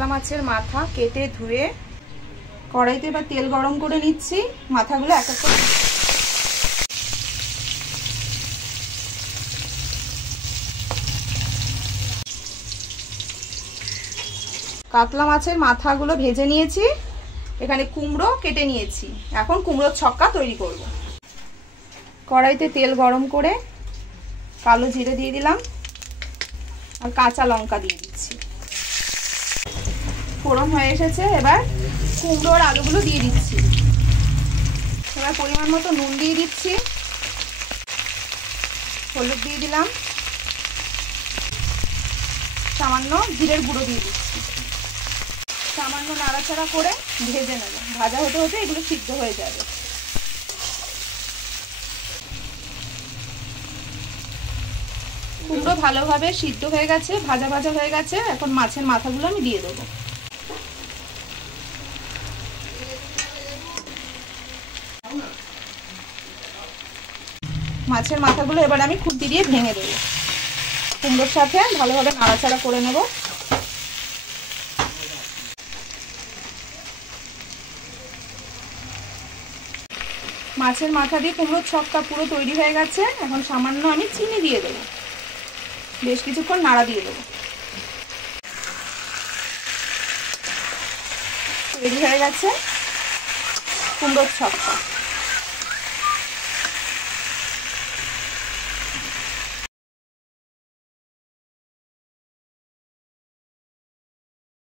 কাতলা মাছের মাথা কেটে ধুয়ে কড়াইতে এবার তেল গরম করে নিচ্ছি। মাথাগুলো এক এক করে কাতলা মাছের মাথাগুলো ভেজে নিয়েছি। এখানে কুমড়ো কেটে নিয়েছি। এখন কুমড়োর ছক্কা তৈরি করব। কড়াইতে তেল গরম করে কালো জিরে দিয়ে দিলাম আর কাঁচা লঙ্কা দিয়ে দিচ্ছি। ফোড়ন হয়ে এসেছে, এবার কুমড়ো আর আলুগুলো দিয়ে দিচ্ছি। এবার পরিমাণ মতো নুন দিয়ে দিচ্ছি, হলুদ দিয়ে দিলাম, সামান্য জিরের গুঁড়ো দিয়ে দিচ্ছি। সামান্য নাড়াচাড়া করে ভেজে নেব। ভাজা হতে হতে এগুলো সিদ্ধ হয়ে যাবে। কুমড়ো ভালোভাবে সিদ্ধ হয়ে গেছে, ভাজা ভাজা হয়ে গেছে। এখন মাছের মাথাগুলো আমি দিয়ে দেবো। মাছের মাথাগুলো এবার আমি খুন্তি দিয়ে ভেঙে দেবো। কুমড়োর সাথে ভালোভাবে নাড়াচাড়া করে নেব। মাছের মাথা দিয়ে কুমড়োর ছক্কা পুরো তৈরি হয়ে গেছে। এখন সামান্য আমি চিনি দিয়ে দেবো, বেশ কিছুক্ষণ নাড়া দিয়ে দেবো। তৈরি হয়ে গেছে কুমড়োর ছক্কা।